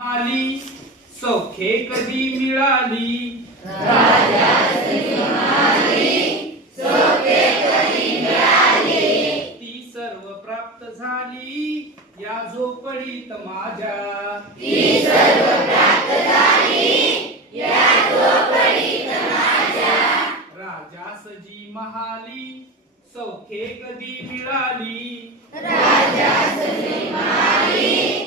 आली सौखे कधी मिळाली? ती सर्व प्राप्त झाली या झोपडीत माझ्या. राजा सजी महाली सौखे कधी मिळाली? ती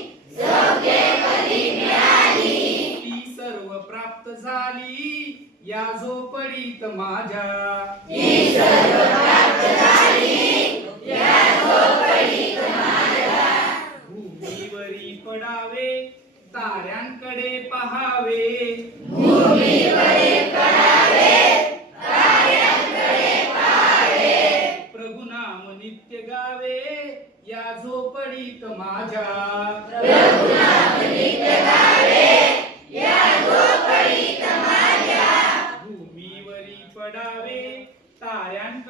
या झोपडीत माझ्या. भूमीवरी पडावे ताऱ्यांकडे पहावे. प्रभू नाम नित्य गावे या झोपडीत माझ्या.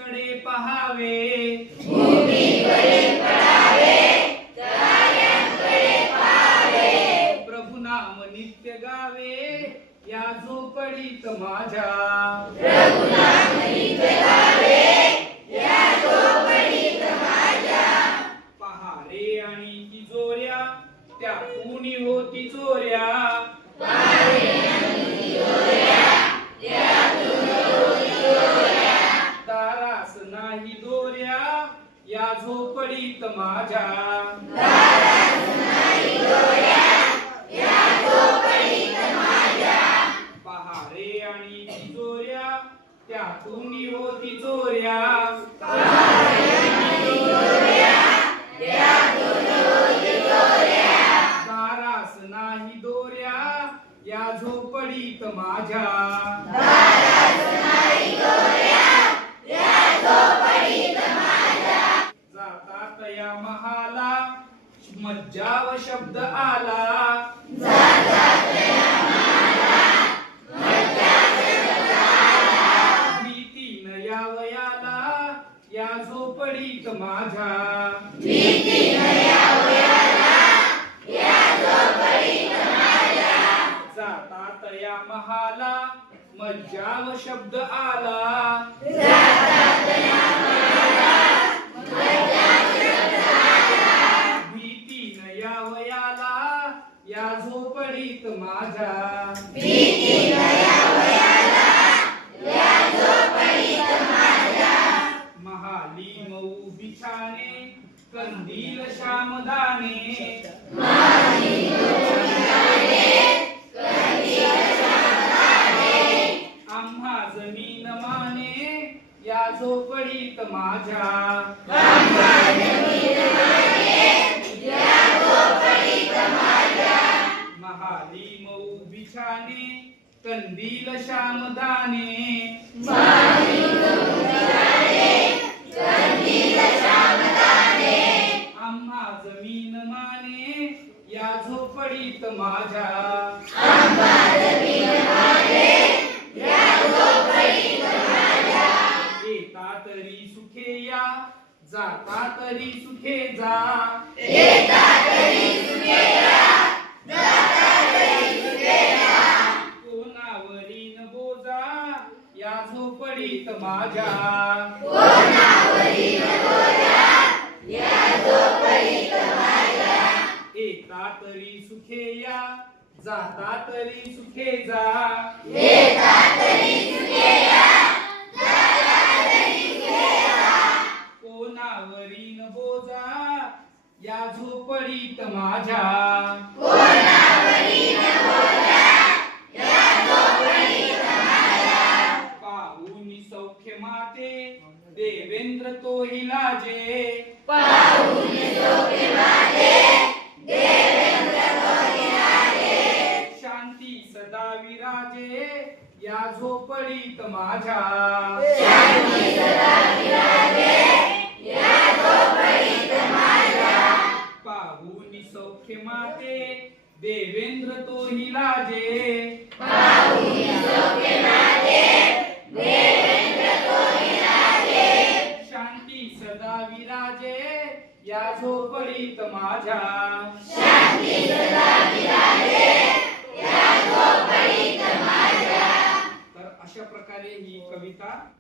कडे पहावे. प्रभू नाम नित्य गावे या झोपडीत माझ्या. पहारे आणि तिजोऱ्या त्या कुणी होती चोऱ्या? झोपडीत माझ्या. पहारे आणि तिजोऱ्या त्यातून होती चोऱ्या दारास नाही दोऱ्या या झोपडीत माझ्या. मज्जाव शब्द आला. भीती न यावयाला या झोपडीत माझ्या जातात या महाला मज्जा व शब्द आला. भीतीन या वयाला या झोपडीत माझ्या. महाली मऊ बिछाने कंदील श्यामदाने. आम्हा जमीन माने या झोपडीत माझ्या. कंदील श्यामदाने. आम्हा जमीन माने या झोपडीत माझ्या. येता तरी सुखे या जाता तरी सुखे जा. झोपडीत माझ्या. येता तरी सुखे या जाता तरी सुखे जा. कोणावरीन बोजा या झोपडीत माझ्या. देवेंद्र तो हिलाजे शांती सदा विराजे. या झोपडीत माझ्या. पाहुनी सौख्य माते. देवेंद्र तो हिलाजे माझ्या. तर अशा प्रकारे ही कविता